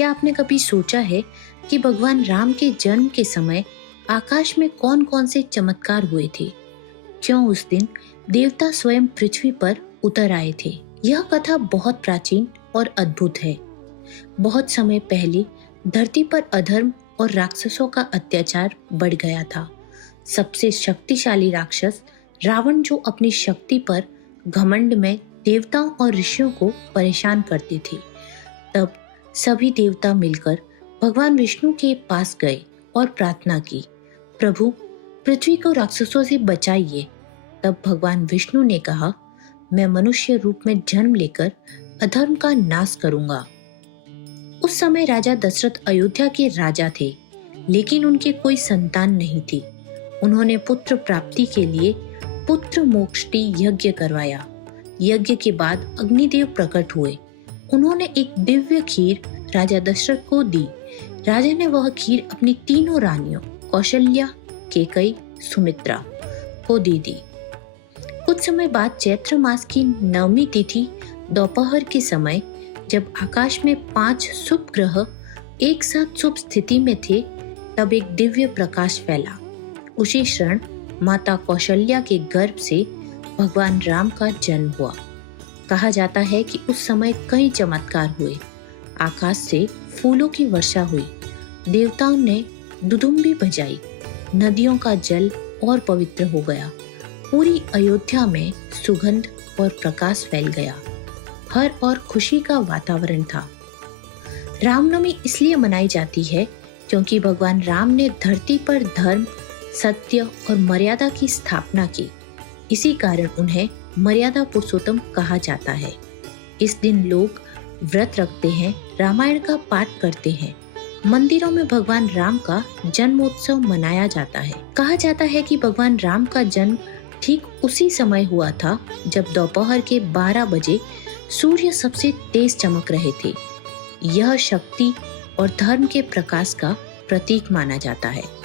क्या आपने कभी सोचा है कि भगवान राम के जन्म के समय आकाश में कौन कौन से चमत्कार हुए थे? क्यों उस दिन देवता स्वयं पृथ्वी पर उतर आए थे? यह कथा बहुत प्राचीन और अद्भुत है। बहुत समय पहले धरती पर अधर्म और राक्षसों का अत्याचार बढ़ गया था। सबसे शक्तिशाली राक्षस रावण, जो अपनी शक्ति पर घमंड में देवताओं और ऋषियों को परेशान करते थे। तब सभी देवता मिलकर भगवान विष्णु के पास गए और प्रार्थना की, प्रभु पृथ्वी को राक्षसों से बचाइए। तब भगवान विष्णु ने कहा, मैं मनुष्य रूप में जन्म लेकर अधर्म का नाश करूंगा। उस समय राजा दशरथ अयोध्या के राजा थे, लेकिन उनके कोई संतान नहीं थी। उन्होंने पुत्र प्राप्ति के लिए पुत्र मोक्षी यज्ञ करवाया। यज्ञ के बाद अग्निदेव प्रकट हुए। उन्होंने एक दिव्य खीर राजा दशरथ को दी। राजा ने वह खीर अपनी तीनों रानियों कौशल्या, कैकेयी, सुमित्रा को दे दी। कुछ समय बाद चैत्र मास की 9वीं तिथि दोपहर के समय, जब आकाश में 5 शुभ ग्रह एक साथ शुभ स्थिति में थे, तब एक दिव्य प्रकाश फैला। उसी क्षण माता कौशल्या के गर्भ से भगवान राम का जन्म हुआ। कहा जाता है कि उस समय कई चमत्कार हुए। आकाश से फूलों की वर्षा हुई, देवताओं ने दुदुम्बी बजाई, नदियों का जल और पवित्र हो गया। पूरी अयोध्या में सुगंध और प्रकाश फैल गया। हर और खुशी का वातावरण था। रामनवमी इसलिए मनाई जाती है क्योंकि भगवान राम ने धरती पर धर्म, सत्य और मर्यादा की स्थापना की। इसी कारण उन्हें मर्यादा पुरुषोत्तम कहा जाता है। इस दिन लोग व्रत रखते हैं, रामायण का पाठ करते हैं। मंदिरों में भगवान राम का जन्मोत्सव मनाया जाता है। कहा जाता है कि भगवान राम का जन्म ठीक उसी समय हुआ था जब दोपहर के 12 बजे सूर्य सबसे तेज चमक रहे थे। यह शक्ति और धर्म के प्रकाश का प्रतीक माना जाता है।